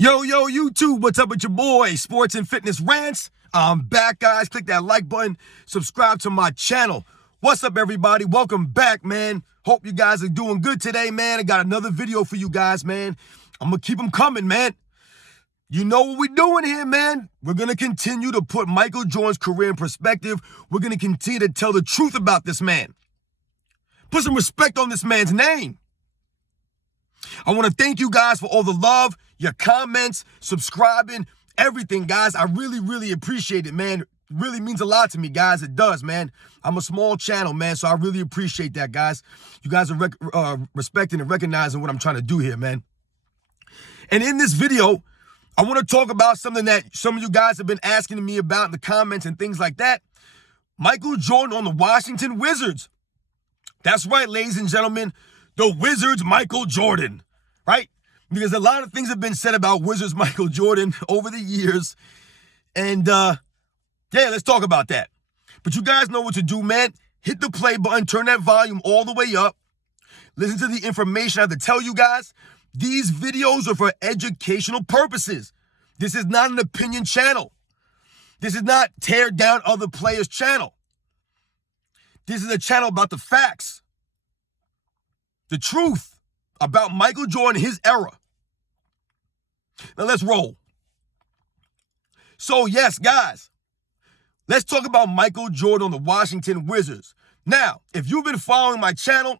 Yo, YouTube, what's up with your boy, Sports and Fitness Rants? I'm back, guys. Click that like button, subscribe to my channel. What's up, everybody? Welcome back, man. Hope you guys are doing good today, man. I got another video for you guys, man. I'm going to keep them coming, man. You know what we're doing here, man. We're going to continue to put Michael Jordan's career in perspective. We're going to continue to tell the truth about this man. Put some respect on this man's name. I want to thank you guys for all the love, your comments, subscribing, everything, guys. I really appreciate it, man. It really means a lot to me, guys. It does, man. I'm a small channel, man, so I really appreciate that, guys. You guys are respecting and recognizing what I'm trying to do here, man. And in this video, I want to talk about something that some of you guys have been asking me about in the comments and things like that. Michael Jordan on the Washington Wizards. That's right, ladies and gentlemen. The Wizards Michael Jordan, right? Because a lot of things have been said about Wizards Michael Jordan over the years. And, yeah, let's talk about that. But you guys know what to do, man. Hit the play button, turn that volume all the way up. Listen to the information I have to tell you guys. These videos are for educational purposes. This is not an opinion channel. This is not tear down other players' channel. This is a channel about the facts. The truth about Michael Jordan, his era. Now let's roll. So yes, guys, let's talk about Michael Jordan on the Washington Wizards. Now, if you've been following my channel,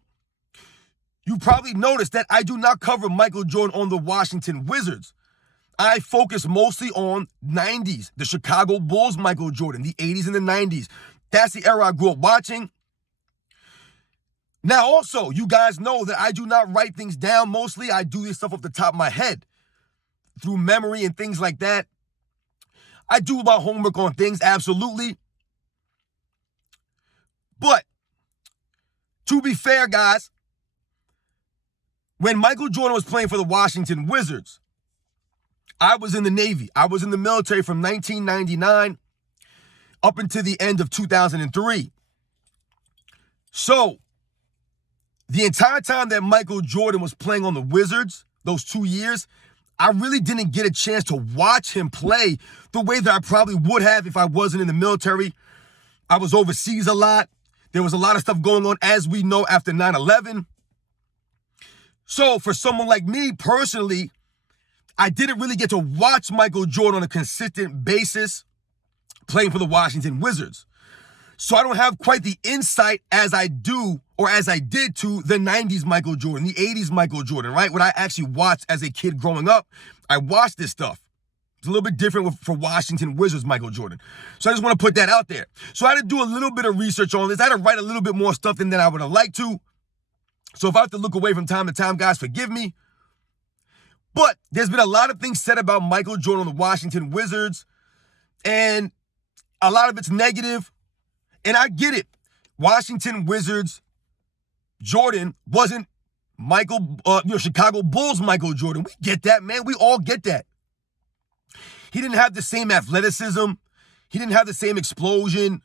you probably noticed that I do not cover Michael Jordan on the Washington Wizards. I focus mostly on 90s, the Chicago Bulls Michael Jordan, the 80s and the 90s. That's the era I grew up watching. Now, also, you guys know that I do not write things down. Mostly, I do this stuff off the top of my head through memory and things like that. I do my homework on things, absolutely. But to be fair, guys, when Michael Jordan was playing for the Washington Wizards, I was in the Navy. I was in the military from 1999 up until the end of 2003. So, the entire time that Michael Jordan was playing on the Wizards, those 2 years, I really didn't get a chance to watch him play the way that I probably would have if I wasn't in the military. I was overseas a lot. There was a lot of stuff going on, as we know, after 9/11. So for someone like me personally, I didn't really get to watch Michael Jordan on a consistent basis playing for the Washington Wizards. So I don't have quite the insight as I do or as I did to the 90s Michael Jordan, the 80s Michael Jordan, right? What I actually watched as a kid growing up, I watched this stuff. It's a little bit different for Washington Wizards Michael Jordan. So I just want to put that out there. So I had to do a little bit of research on this. I had to write a little bit more stuff than I would have liked to. So if I have to look away from time to time, guys, forgive me. But there's been a lot of things said about Michael Jordan on the Washington Wizards, and a lot of it's negative. And I get it. Washington Wizards Jordan wasn't Chicago Bulls Michael Jordan. We get that, man. We all get that. He didn't have the same athleticism. He didn't have the same explosion.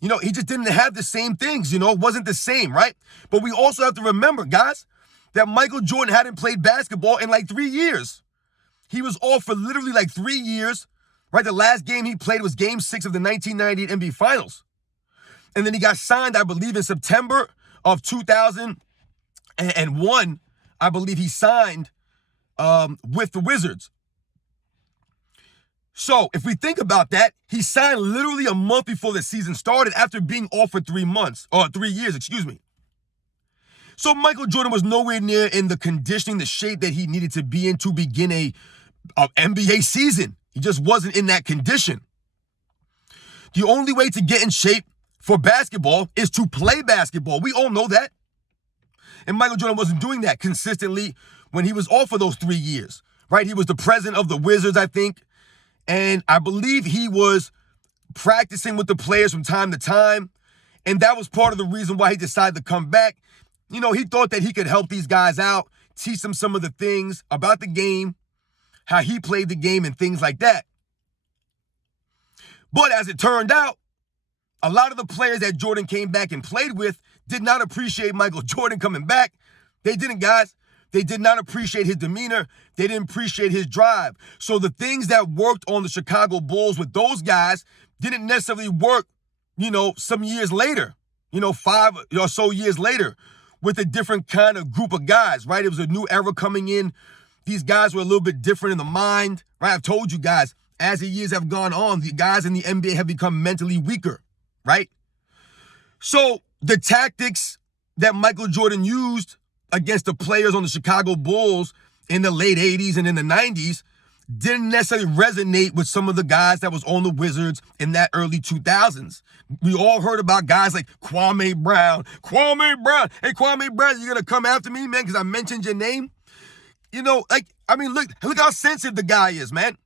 He just didn't have the same things, it wasn't the same, right? But we also have to remember, guys, that Michael Jordan hadn't played basketball in like 3 years. He was off for literally like 3 years, right? The last game he played was Game 6 of the 1998 NBA Finals. And then he got signed, I believe, in September of 2001. I believe he signed with the Wizards. So if we think about that, he signed literally a month before the season started after being off for 3 years, excuse me. So Michael Jordan was nowhere near in the conditioning, the shape that he needed to be in to begin a NBA season. He just wasn't in that condition. The only way to get in shape for basketball is to play basketball. We all know that. And Michael Jordan wasn't doing that consistently when he was off for those 3 years, right? He was the president of the Wizards, I think. And I believe he was practicing with the players from time to time. And that was part of the reason why he decided to come back. He thought that he could help these guys out, teach them some of the things about the game, how he played the game and things like that. But as it turned out, a lot of the players that Jordan came back and played with did not appreciate Michael Jordan coming back. They didn't, guys. They did not appreciate his demeanor. They didn't appreciate his drive. So the things that worked on the Chicago Bulls with those guys didn't necessarily work, some years later, 5 or so years later with a different kind of group of guys, right? It was a new era coming in. These guys were a little bit different in the mind, right? I've told you guys, as the years have gone on, the guys in the NBA have become mentally weaker, right? So the tactics that Michael Jordan used against the players on the Chicago Bulls in the late 80s and in the 90s didn't necessarily resonate with some of the guys that was on the Wizards in that early 2000s. We all heard about guys like Kwame Brown. Hey, Kwame Brown, you're going to come after me, man, because I mentioned your name? Look how sensitive the guy is, man.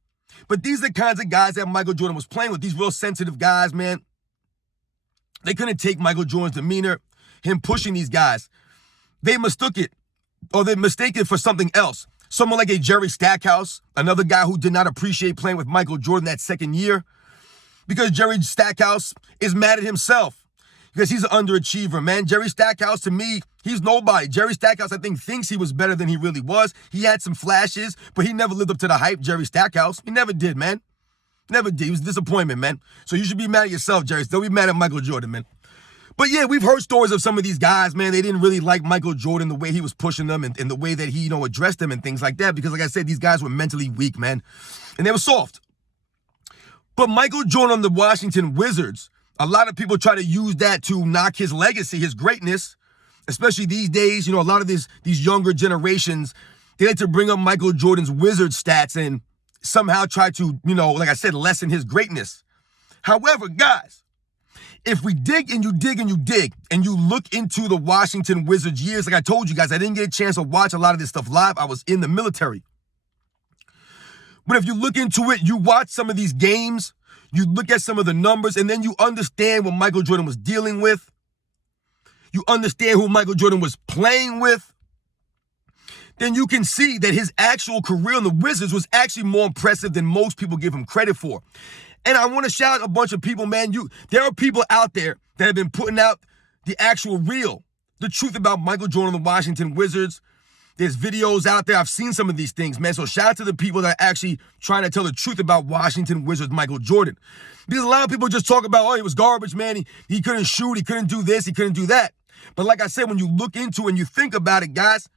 But these are the kinds of guys that Michael Jordan was playing with, these real sensitive guys, man. They couldn't take Michael Jordan's demeanor, him pushing these guys. They mistook it, or they mistake it for something else. Someone like a Jerry Stackhouse, another guy who did not appreciate playing with Michael Jordan that second year, because Jerry Stackhouse is mad at himself because he's an underachiever, man. Jerry Stackhouse, to me, he's nobody. Jerry Stackhouse, I think, thinks he was better than he really was. He had some flashes, but he never lived up to the hype, Jerry Stackhouse. He never did, man. Never did. He was a disappointment, man. So you should be mad at yourself, Jerry. Don't be mad at Michael Jordan, man. But yeah, we've heard stories of some of these guys, man. They didn't really like Michael Jordan, the way he was pushing them and the way that he, addressed them and things like that. Because like I said, these guys were mentally weak, man. And they were soft. But Michael Jordan on the Washington Wizards, a lot of people try to use that to knock his legacy, his greatness. Especially these days, a lot of these younger generations, they like to bring up Michael Jordan's Wizard stats and somehow try to, like I said, lessen his greatness. However, guys, if we dig and you dig and you dig and you look into the Washington Wizards years, like I told you guys, I didn't get a chance to watch a lot of this stuff live. I was in the military. But if you look into it, you watch some of these games, you look at some of the numbers, and then you understand what Michael Jordan was dealing with. You understand who Michael Jordan was playing with. Then you can see that his actual career in the Wizards was actually more impressive than most people give him credit for. And I want to shout out a bunch of people, man. There are people out there that have been putting out the actual the truth about Michael Jordan and the Washington Wizards. There's videos out there. I've seen some of these things, man. So shout out to the people that are actually trying to tell the truth about Washington Wizards Michael Jordan. Because a lot of people just talk about, oh, he was garbage, man. He couldn't shoot. He couldn't do this. He couldn't do that. But like I said, when you look into it and you think about it, guys,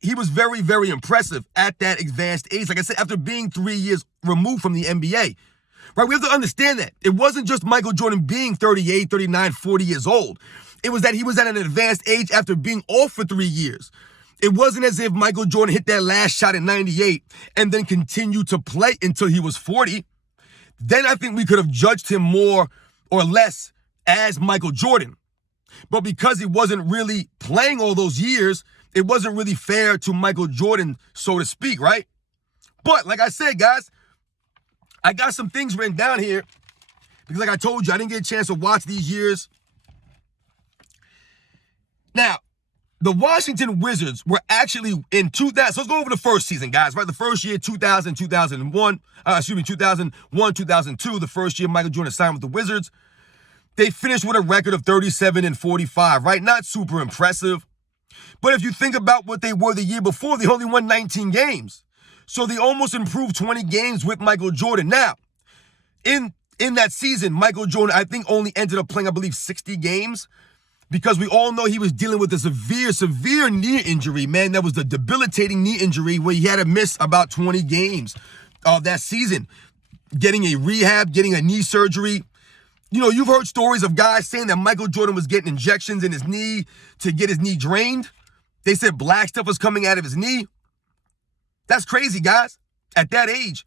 he was very, very impressive at that advanced age. Like I said, after being 3 years removed from the NBA. Right? We have to understand that. It wasn't just Michael Jordan being 38, 39, 40 years old. It was that he was at an advanced age after being off for 3 years. It wasn't as if Michael Jordan hit that last shot in 98 and then continued to play until he was 40. Then I think we could have judged him more or less as Michael Jordan. But because he wasn't really playing all those years, it wasn't really fair to Michael Jordan, so to speak, right? But like I said, guys, I got some things written down here because like I told you, I didn't get a chance to watch these years. Now, the Washington Wizards were actually in 2000. So let's go over the first season, guys, right? The first year, 2000, 2001, 2001, 2002, the first year Michael Jordan signed with the Wizards. They finished with a record of 37-45, right? Not super impressive. But if you think about what they were the year before, they only won 19 games. So they almost improved 20 games with Michael Jordan. Now, in that season, Michael Jordan, I think, only ended up playing, I believe, 60 games because we all know he was dealing with a severe knee injury, man. That was the debilitating knee injury where he had to miss about 20 games of that season, getting a rehab, getting a knee surgery. You've heard stories of guys saying that Michael Jordan was getting injections in his knee to get his knee drained. They said black stuff was coming out of his knee. That's crazy, guys, at that age.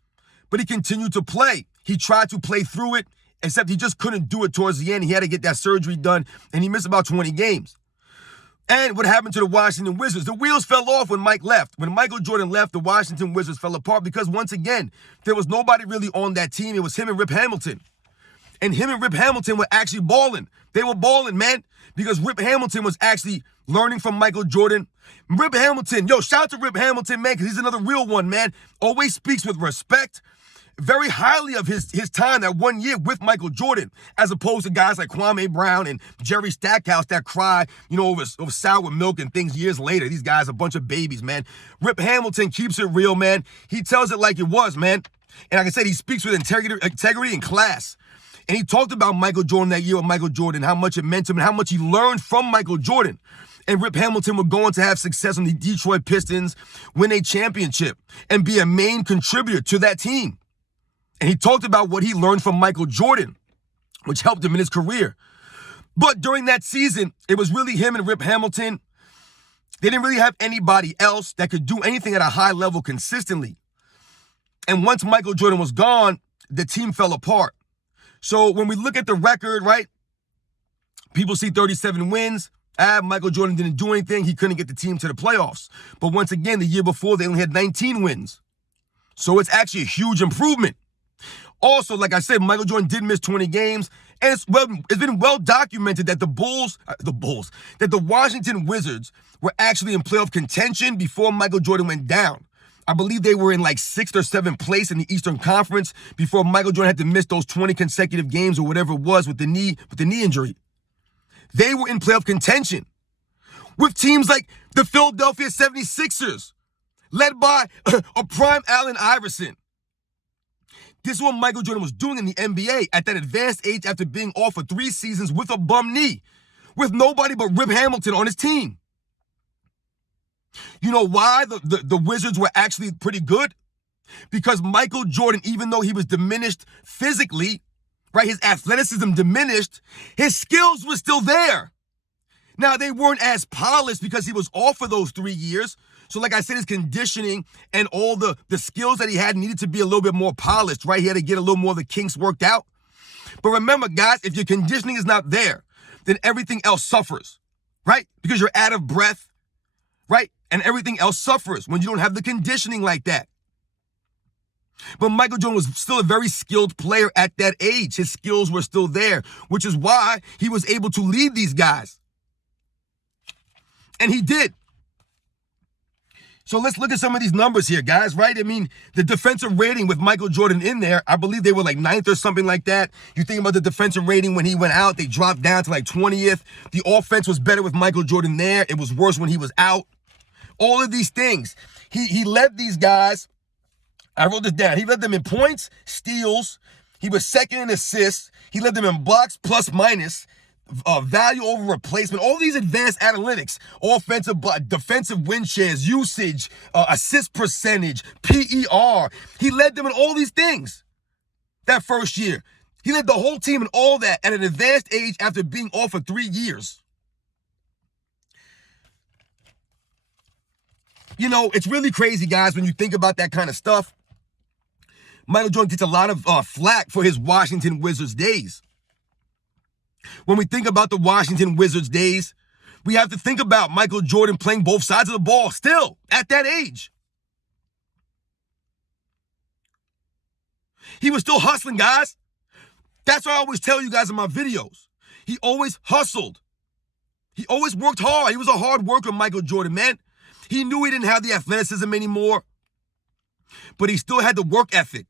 But he continued to play. He tried to play through it, except he just couldn't do it towards the end. He had to get that surgery done, and he missed about 20 games. And what happened to the Washington Wizards? The wheels fell off when Mike left. When Michael Jordan left, the Washington Wizards fell apart because, once again, there was nobody really on that team. It was him and Rip Hamilton. And him and Rip Hamilton were actually balling. They were balling, man, because Rip Hamilton was actually learning from Michael Jordan. Rip Hamilton, shout out to Rip Hamilton, man, because he's another real one, man. Always speaks with respect. very highly of his time that 1 year with Michael Jordan, as opposed to guys like Kwame Brown and Jerry Stackhouse that cry, over sour milk and things years later. These guys are a bunch of babies, man. Rip Hamilton keeps it real, man. He tells it like it was, man. And like I said, he speaks with integrity and class. And he talked about Michael Jordan that year with Michael Jordan, how much it meant to him and how much he learned from Michael Jordan. And Rip Hamilton would go on to have success on the Detroit Pistons, win a championship, and be a main contributor to that team. And he talked about what he learned from Michael Jordan, which helped him in his career. But during that season, it was really him and Rip Hamilton. They didn't really have anybody else that could do anything at a high level consistently. And once Michael Jordan was gone, the team fell apart. So when we look at the record, right, people see 37 wins. Michael Jordan didn't do anything. He couldn't get the team to the playoffs. But once again, the year before, they only had 19 wins. So it's actually a huge improvement. Also, like I said, Michael Jordan did miss 20 games. And it's been well documented that that the Washington Wizards were actually in playoff contention before Michael Jordan went down. I believe they were in like 6th or 7th place in the Eastern Conference before Michael Jordan had to miss those 20 consecutive games or whatever it was with the knee injury. They were in playoff contention with teams like the Philadelphia 76ers, led by a prime Allen Iverson. This is what Michael Jordan was doing in the NBA at that advanced age after being off for 3 seasons with a bum knee, with nobody but Rip Hamilton on his team. You know why the Wizards were actually pretty good? Because Michael Jordan, even though he was diminished physically, right, his athleticism diminished, his skills were still there. Now, they weren't as polished because he was off for those 3 years. So like I said, his conditioning and all the skills that he had needed to be a little bit more polished, right? He had to get a little more of the kinks worked out. But remember, guys, if your conditioning is not there, then everything else suffers, right? Because you're out of breath, right? And everything else suffers when you don't have the conditioning like that. But Michael Jordan was still a very skilled player at that age. His skills were still there, which is why he was able to lead these guys. And he did. So let's look at some of these numbers here, guys, right? I mean, the defensive rating with Michael Jordan in there, I believe they were like 9th or something like that. You think about the defensive rating when he went out, they dropped down to like 20th. The offense was better with Michael Jordan there. It was worse when he was out. All of these things. He led these guys. I wrote this down. He led them in points, steals. He was second in assists. He led them in blocks plus minus, value over replacement. All these advanced analytics, offensive, defensive win shares, usage, assist percentage, PER. He led them in all these things that first year. He led the whole team in all that at an advanced age after being off for 3 years. You know, it's really crazy, guys, when you think about that kind of stuff. Michael Jordan gets a lot of flack for his Washington Wizards days. When we think about the Washington Wizards days, we have to think about Michael Jordan playing both sides of the ball still at that age. He was still hustling, guys. That's what I always tell you guys in my videos. He always hustled. He always worked hard. He was a hard worker, Michael Jordan, man. He knew he didn't have the athleticism anymore, but he still had the work ethic,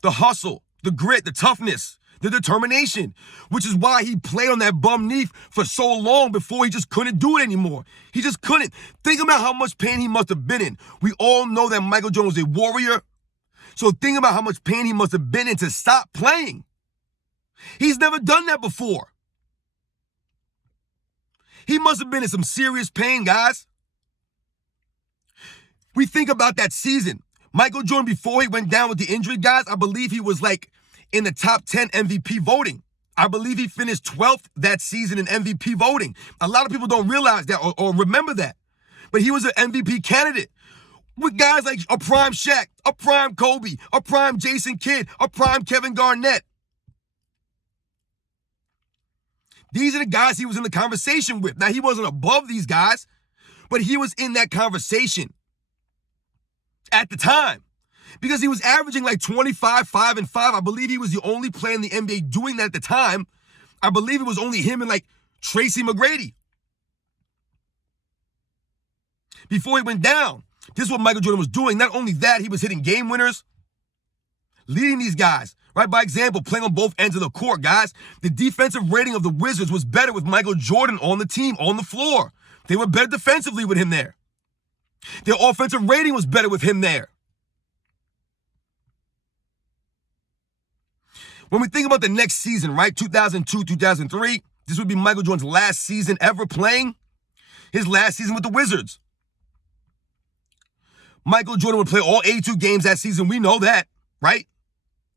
the hustle, the grit, the toughness, the determination, which is why he played on that bum knee for so long before he just couldn't do it anymore. He just couldn't. Think about how much pain he must have been in. We all know that Michael Jordan was a warrior, so think about how much pain he must have been in to stop playing. He's never done that before. He must have been in some serious pain, guys. We think about that season. Michael Jordan, before he went down with the injury, guys, I believe he was like in the top 10 MVP voting. I believe he finished 12th that season in MVP voting. A lot of people don't realize that or remember that. But he was an MVP candidate with guys like a prime Shaq, a prime Kobe, a prime Jason Kidd, a prime Kevin Garnett. These are the guys he was in the conversation with. Now, he wasn't above these guys, but he was in that conversation at the time because he was averaging like 25, 5, and 5. I believe he was the only player in the NBA doing that at the time. I believe it was only him and like Tracy McGrady. Before he went down, this is what Michael Jordan was doing. Not only that, he was hitting game winners leading these guys, right? By example, playing on both ends of the court, guys. The defensive rating of the Wizards was better with Michael Jordan on the team, on the floor. They were better defensively with him there. Their offensive rating was better with him there. When we think about the next season, right, 2002, 2003, this would be Michael Jordan's last season ever playing, his last season with the Wizards. Michael Jordan would play all 82 games that season. We know that, right?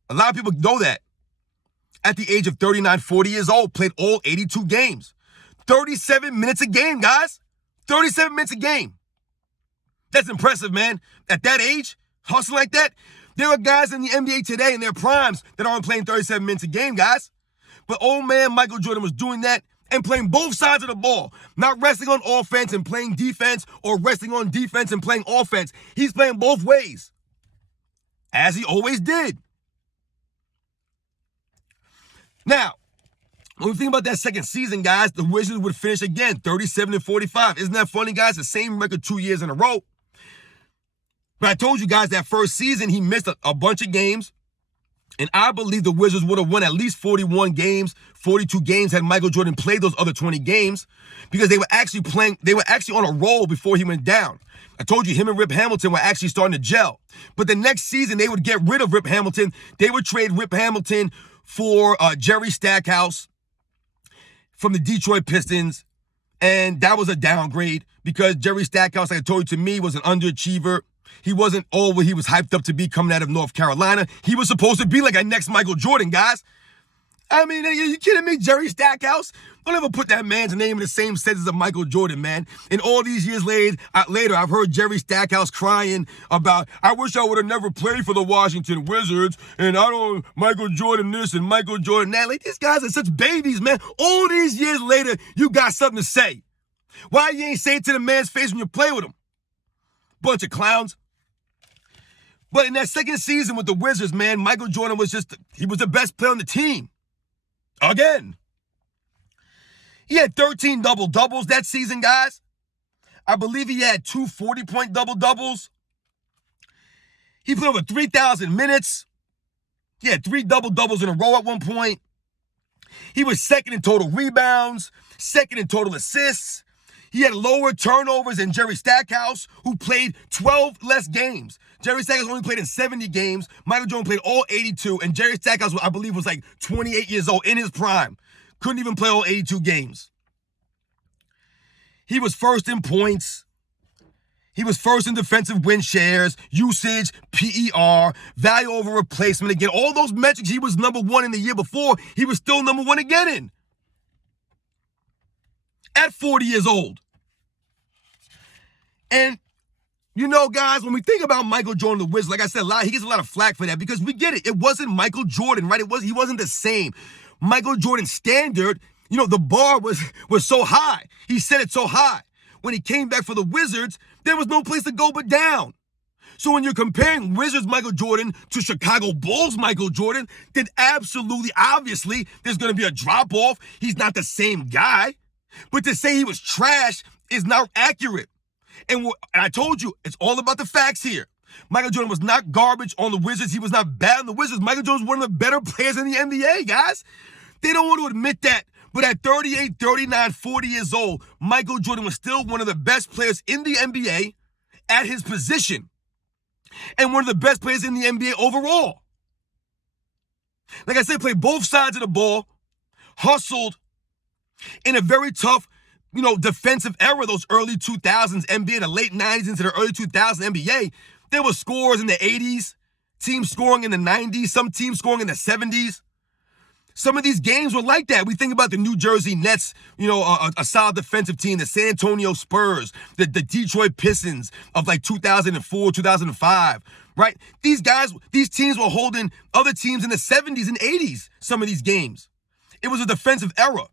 A lot of people know that. At the age of 39, 40 years old, played all 82 games. 37 minutes a game, guys. 37 minutes a game. That's impressive, man. At that age, hustling like that. There are guys in the NBA today in their primes that aren't playing 37 minutes a game, guys. But old man Michael Jordan was doing that and playing both sides of the ball. Not resting on offense and playing defense or resting on defense and playing offense. He's playing both ways, as he always did. Now, when we think about that second season, guys, the Wizards would finish again 37-45. Isn't that funny, guys? The same record 2 years in a row. But I told you guys that first season, he missed a bunch of games. And I believe the Wizards would have won at least 41 games, 42 games had Michael Jordan played those other 20 games because they were actually on a roll before he went down. I told you him and Rip Hamilton were actually starting to gel. But the next season, they would get rid of Rip Hamilton. They would trade Rip Hamilton for Jerry Stackhouse from the Detroit Pistons. And that was a downgrade because Jerry Stackhouse, like I told you, to me, was an underachiever. He wasn't all what he was hyped up to be coming out of North Carolina. He was supposed to be like a next Michael Jordan, guys. I mean, are you kidding me? Jerry Stackhouse? Don't ever put that man's name in the same sentence of Michael Jordan, man. And all these years later, I've heard Jerry Stackhouse crying about, I wish I would have never played for the Washington Wizards, and Michael Jordan this and Michael Jordan that. Like, these guys are such babies, man. All these years later, you got something to say. Why you ain't say it to the man's face when you play with him? Bunch of clowns. But in that second season with the Wizards, man, Michael Jordan was he was the best player on the team. Again. He had 13 double-doubles that season, guys. I believe he had 2 40-point double-doubles. He played over 3,000 minutes. He had 3 double-doubles in a row at one point. He was second in total rebounds, second in total assists. He had lower turnovers than Jerry Stackhouse, who played 12 less games. Jerry Stackhouse only played in 70 games. Michael Jordan played all 82, and Jerry Stackhouse, I believe, was like 28 years old in his prime. Couldn't even play all 82 games. He was first in points. He was first in defensive win shares, usage, PER, value over replacement. Again, all those metrics, he was number one in the year before. He was still number one again in. At 40 years old. And, you know, guys, when we think about Michael Jordan, the Wizards, like I said, he gets a lot of flack for that because we get it. It wasn't Michael Jordan, right? He wasn't the same. Michael Jordan's standard, you know, the bar was so high. He set it so high. When he came back for the Wizards, there was no place to go but down. So when you're comparing Wizards Michael Jordan to Chicago Bulls Michael Jordan, then absolutely, obviously, there's going to be a drop-off. He's not the same guy. But to say he was trash is not accurate. And I told you, it's all about the facts here. Michael Jordan was not garbage on the Wizards. He was not bad on the Wizards. Michael Jordan was one of the better players in the NBA, guys. They don't want to admit that. But at 38, 39, 40 years old, Michael Jordan was still one of the best players in the NBA at his position. And one of the best players in the NBA overall. Like I said, played both sides of the ball, hustled, in a very tough, you know, defensive era, those early 2000s NBA, the late 90s into the early 2000s NBA, there were scores in the 80s, teams scoring in the 90s, some teams scoring in the 70s. Some of these games were like that. We think about the New Jersey Nets, you know, a solid defensive team, the San Antonio Spurs, the Detroit Pistons of like 2004, 2005, right? These teams were holding other teams in the 70s and 80s, some of these games. It was a defensive era.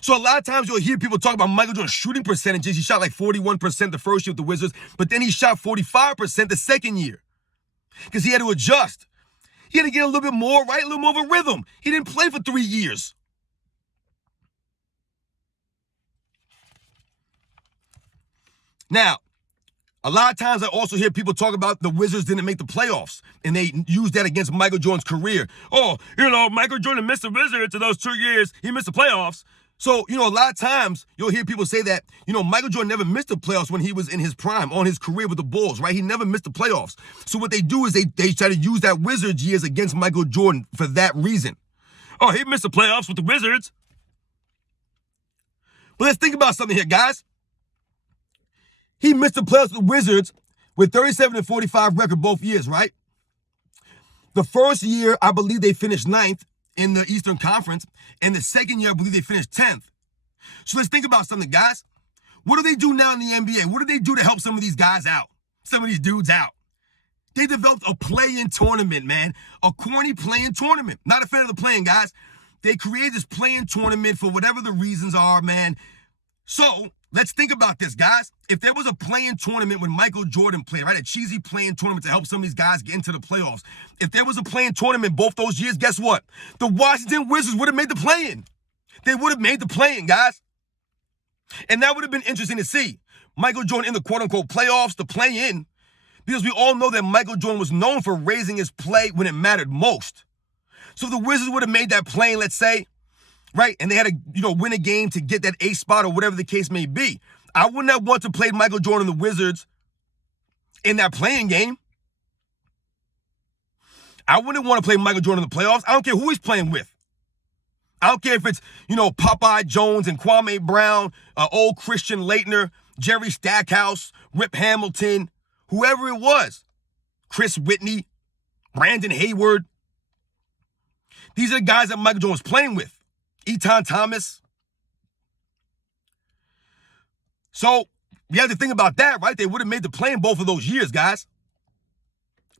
So a lot of times you'll hear people talk about Michael Jordan's shooting percentages. He shot like 41% the first year with the Wizards, but then he shot 45% the second year because he had to adjust. He had to get a little bit more, right? A little more of a rhythm. He didn't play for 3 years. Now, A lot of times I also hear people talk about the Wizards didn't make the playoffs, and they use that against Michael Jordan's career. Oh, Michael Jordan missed the Wizards in those 2 years. He missed the playoffs. So, a lot of times you'll hear people say that, Michael Jordan never missed the playoffs when he was in his prime, on his career with the Bulls, right? He never missed the playoffs. So what they do is they try to use that Wizards years against Michael Jordan for that reason. Oh, he missed the playoffs with the Wizards. But let's think about something here, guys. He missed the playoffs with the Wizards with 37-45 record both years, right? The first year, I believe they finished 9th in the Eastern Conference, and the second year, I believe they finished 10th. So let's think about something, guys. What do they do now in the NBA? What do they do to help some of these guys out? Some of these dudes out? They developed a play-in tournament, man. A corny play-in tournament. Not a fan of the play-in, guys. They created this play-in tournament for whatever the reasons are, man. So let's think about this, guys. If there was a play-in tournament when Michael Jordan played, right? A cheesy play-in tournament to help some of these guys get into the playoffs. If there was a play-in tournament both those years, guess what? The Washington Wizards would have made the play-in. They would have made the play-in, guys. And that would have been interesting to see. Michael Jordan in the quote-unquote playoffs, the play-in. Because we all know that Michael Jordan was known for raising his play when it mattered most. So if the Wizards would have made that play-in, let's say, right, and they had to, win a game to get that eighth spot or whatever the case may be, I wouldn't have wanted to play Michael Jordan and the Wizards in that playing game. I wouldn't want to play Michael Jordan in the playoffs. I don't care who he's playing with. I don't care if it's, Popeye Jones and Kwame Brown, old Christian Laettner, Jerry Stackhouse, Rip Hamilton, whoever it was, Chris Whitney, Brandon Hayward. These are the guys that Michael Jordan was playing with. Eton Thomas. So you have to think about that, right? They would have made the play in both of those years, guys.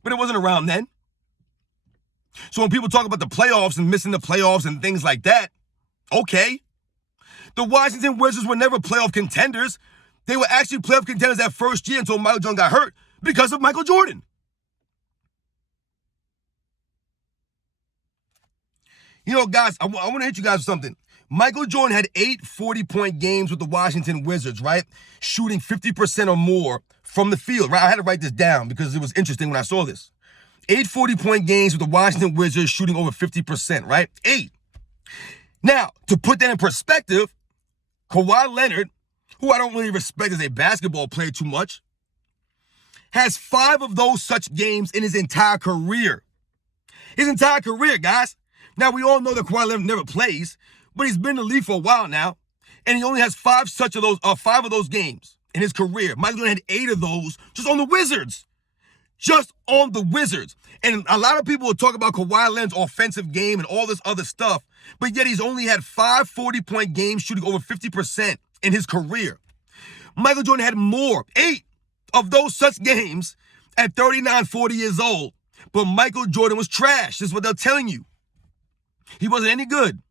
But it wasn't around then. So when people talk about the playoffs and missing the playoffs and things like that, okay. The Washington Wizards were never playoff contenders. They were actually playoff contenders that first year until Michael Jordan got hurt because of Michael Jordan. Guys, I want to hit you guys with something. Michael Jordan had 8 40-point games with the Washington Wizards, right? Shooting 50% or more from the field, right? I had to write this down because it was interesting when I saw this. 8 40-point games with the Washington Wizards shooting over 50%, right? 8. Now, to put that in perspective, Kawhi Leonard, who I don't really respect as a basketball player too much, has 5 of those such games in his entire career. His entire career, guys. Now, we all know that Kawhi Leonard never plays, but he's been in the league for a while now, and he only has 5 of those games in his career. Michael Jordan had 8 of those just on the Wizards. Just on the Wizards. And a lot of people will talk about Kawhi Leonard's offensive game and all this other stuff, but yet he's only had 5 40-point games shooting over 50% in his career. Michael Jordan had more, 8 of those such games at 39, 40 years old, but Michael Jordan was trash. This is what they're telling you. He wasn't any good.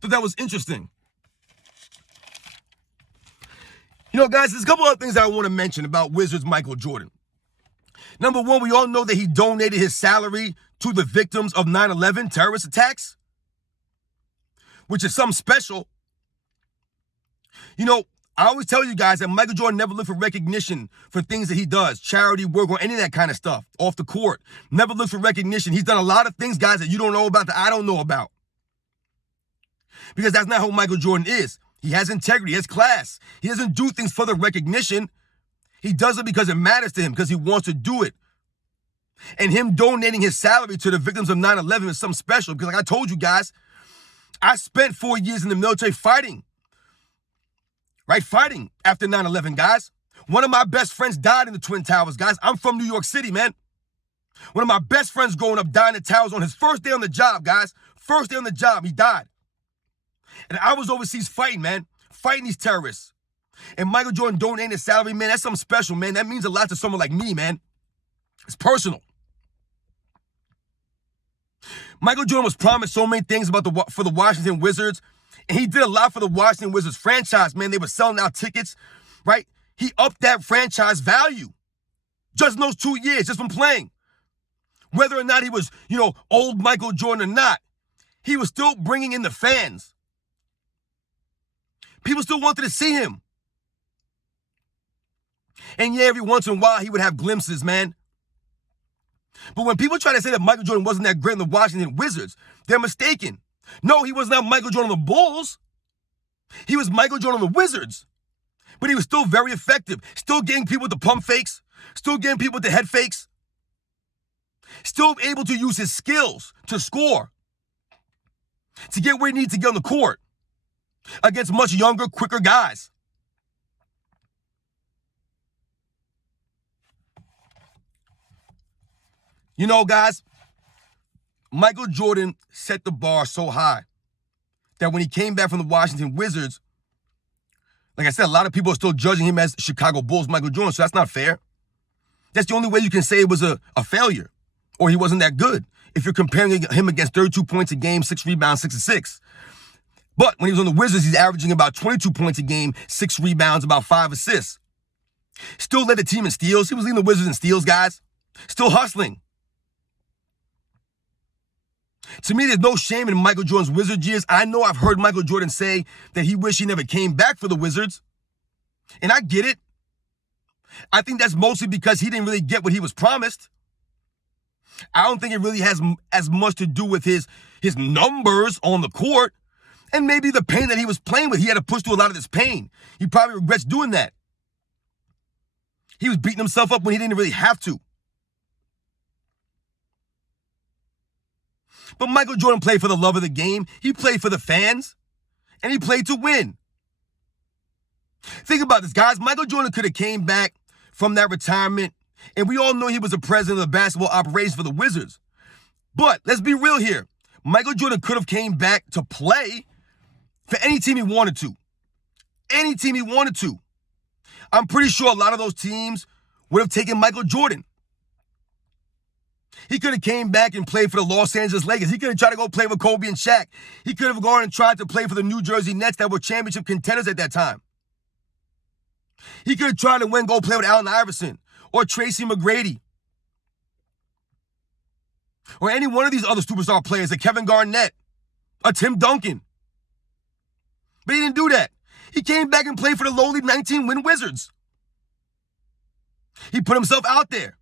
Thought that was interesting. Guys, there's a couple other things that I want to mention about Wizards Michael Jordan. Number one, we all know that he donated his salary to the victims of 9/11 terrorist attacks, which is something special. I always tell you guys that Michael Jordan never looked for recognition for things that he does, charity work or any of that kind of stuff off the court. Never looked for recognition. He's done a lot of things, guys, that you don't know about, that I don't know about. Because that's not who Michael Jordan is. He has integrity, he has class. He doesn't do things for the recognition. He does it because it matters to him, because he wants to do it. And him donating his salary to the victims of 9/11 is something special, because like I told you guys, I spent 4 years in the military fighting. Right? Fighting after 9/11, guys. One of my best friends died in the Twin Towers, guys. I'm from New York City, man. One of my best friends growing up died in the towers on his first day on the job, guys. First day on the job, he died. And I was overseas fighting, man. Fighting these terrorists. And Michael Jordan donating his salary, man, that's something special, man. That means a lot to someone like me, man. It's personal. Michael Jordan was promised so many things for the Washington Wizards. And he did a lot for the Washington Wizards franchise, man. They were selling out tickets, right? He upped that franchise value just in those 2 years, just from playing. Whether or not he was, old Michael Jordan or not, he was still bringing in the fans. People still wanted to see him. And yeah, every once in a while, he would have glimpses, man. But when people try to say that Michael Jordan wasn't that great in the Washington Wizards, they're mistaken. No, he was not Michael Jordan on the Bulls. He was Michael Jordan on the Wizards. But he was still very effective. Still getting people with the pump fakes. Still getting people with the head fakes. Still able to use his skills to score. To get where he needs to get on the court. Against much younger, quicker guys. You know, guys, Michael Jordan set the bar so high that when he came back from the Washington Wizards, like I said, a lot of people are still judging him as Chicago Bulls Michael Jordan, so that's not fair. That's the only way you can say it was a failure or he wasn't that good if you're comparing him against 32 points a game, 6 rebounds, 6 assists. But when he was on the Wizards, he's averaging about 22 points a game, 6 rebounds, about 5 assists. Still led the team in steals. He was leading the Wizards in steals, guys. Still hustling. To me, there's no shame in Michael Jordan's Wizard years. I know I've heard Michael Jordan say that he wished he never came back for the Wizards. And I get it. I think that's mostly because he didn't really get what he was promised. I don't think it really has as much to do with his numbers on the court and maybe the pain that he was playing with. He had to push through a lot of this pain. He probably regrets doing that. He was beating himself up when he didn't really have to. But Michael Jordan played for the love of the game. He played for the fans. And he played to win. Think about this, guys. Michael Jordan could have came back from that retirement. And we all know he was the president of the basketball operations for the Wizards. But let's be real here. Michael Jordan could have came back to play for any team he wanted to. Any team he wanted to. I'm pretty sure a lot of those teams would have taken Michael Jordan. He could have came back and played for the Los Angeles Lakers. He could have tried to go play with Kobe and Shaq. He could have gone and tried to play for the New Jersey Nets that were championship contenders at that time. He could have tried to go play with Allen Iverson or Tracy McGrady or any one of these other superstar players, like Kevin Garnett or Tim Duncan. But he didn't do that. He came back and played for the lowly 19-win Wizards. He put himself out there.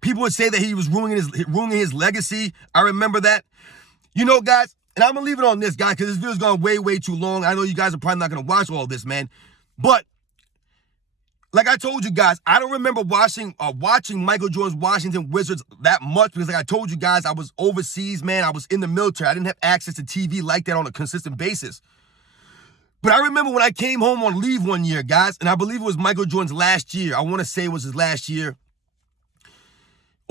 People would say that he was ruining his legacy. I remember that. You know, guys, and I'm going to leave it on this, guy, because this video's gone way, way too long. I know you guys are probably not going to watch all this, man. But like I told you guys, I don't remember watching Michael Jordan's Washington Wizards that much because like I told you guys, I was overseas, man. I was in the military. I didn't have access to TV like that on a consistent basis. But I remember when I came home on leave one year, guys, and I believe it was Michael Jordan's last year. I want to say it was his last year.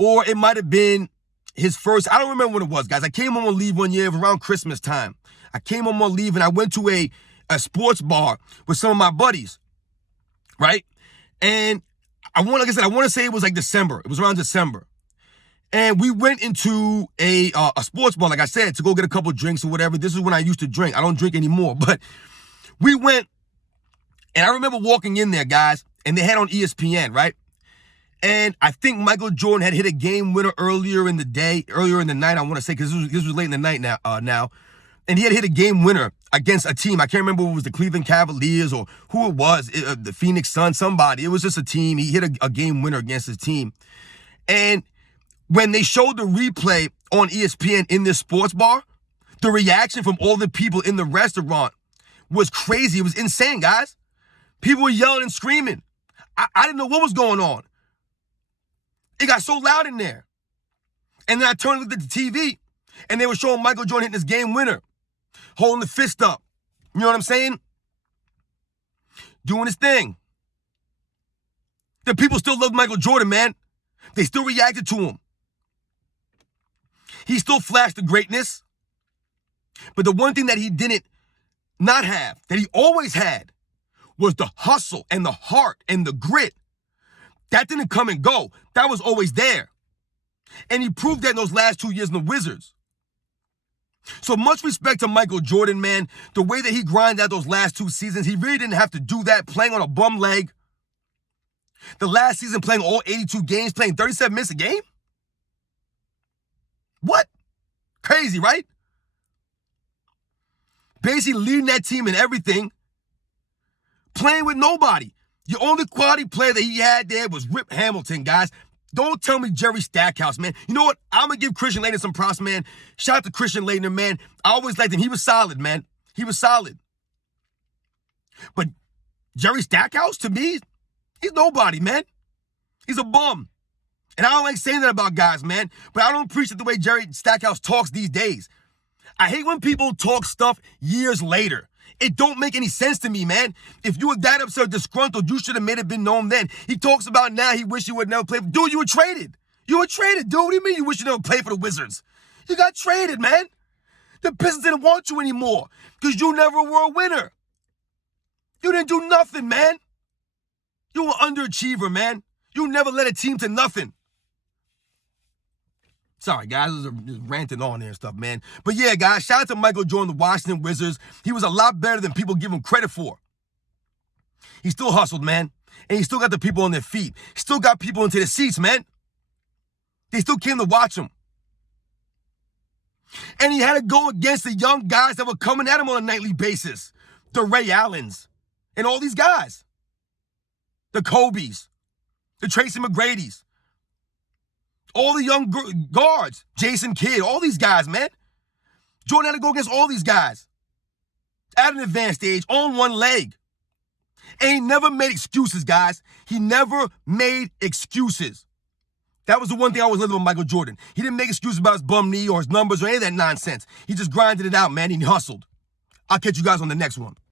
Or it might have been his first. I don't remember when it was, guys. I came home on leave one year. It was around Christmas time. I came home on leave and I went to a sports bar with some of my buddies, right? And I want to say it was like December. It was around December. And we went into a sports bar, like I said, to go get a couple drinks or whatever. This is when I used to drink. I don't drink anymore. But we went, and I remember walking in there, guys, and they had on ESPN, right? And I think Michael Jordan had hit a game winner earlier in the night, I want to say, because this was late in the night now. And he had hit a game winner against a team. I can't remember if it was the Cleveland Cavaliers or who it was, the Phoenix Suns, somebody. It was just a team. He hit a game winner against his team. And when they showed the replay on ESPN in this sports bar, the reaction from all the people in the restaurant was crazy. It was insane, guys. People were yelling and screaming. I didn't know what was going on. It got so loud in there. And then I turned and looked at the TV, and they were showing Michael Jordan hitting his game winner, holding the fist up. You know what I'm saying? Doing his thing. The people still loved Michael Jordan, man. They still reacted to him. He still flashed the greatness. But the one thing that he didn't not have, that he always had, was the hustle and the heart and the grit. That didn't come and go. That was always there. And he proved that in those last 2 years in the Wizards. So much respect to Michael Jordan, man. The way that he grinded out those last 2 seasons, he really didn't have to do that, playing on a bum leg. The last season playing all 82 games, playing 37 minutes a game? What? Crazy, right? Basically leading that team in everything. playing with nobody. The only quality player that he had there was Rip Hamilton, guys. Don't tell me Jerry Stackhouse, man. You know what? I'm going to give Christian Laettner some props, man. Shout out to Christian Laettner, man. I always liked him. He was solid, man. He was solid. But Jerry Stackhouse, to me, he's nobody, man. He's a bum. And I don't like saying that about guys, man. But I don't appreciate the way Jerry Stackhouse talks these days. I hate when people talk stuff years later. It don't make any sense to me, man. If you were that upset or disgruntled, you should have made it been known then. He talks about now he wish he would never play. Dude, you were traded. You were traded, dude. What do you mean you wish you never played for the Wizards? You got traded, man. The Pistons didn't want you anymore because you never were a winner. You didn't do nothing, man. You were an underachiever, man. You never led a team to nothing. Sorry, guys, I was just ranting on there and stuff, man. But yeah, guys, shout out to Michael Jordan, the Washington Wizards. He was a lot better than people give him credit for. He still hustled, man. And he still got the people on their feet. He still got people into the seats, man. They still came to watch him. And he had to go against the young guys that were coming at him on a nightly basis. The Ray Allens and all these guys. The Kobes. The Tracy McGrady's. All the young guards, Jason Kidd, all these guys, man. Jordan had to go against all these guys at an advanced age, on one leg. And he never made excuses, guys. He never made excuses. That was the one thing I always loved about Michael Jordan. He didn't make excuses about his bum knee or his numbers or any of that nonsense. He just grinded it out, man, and he hustled. I'll catch you guys on the next one.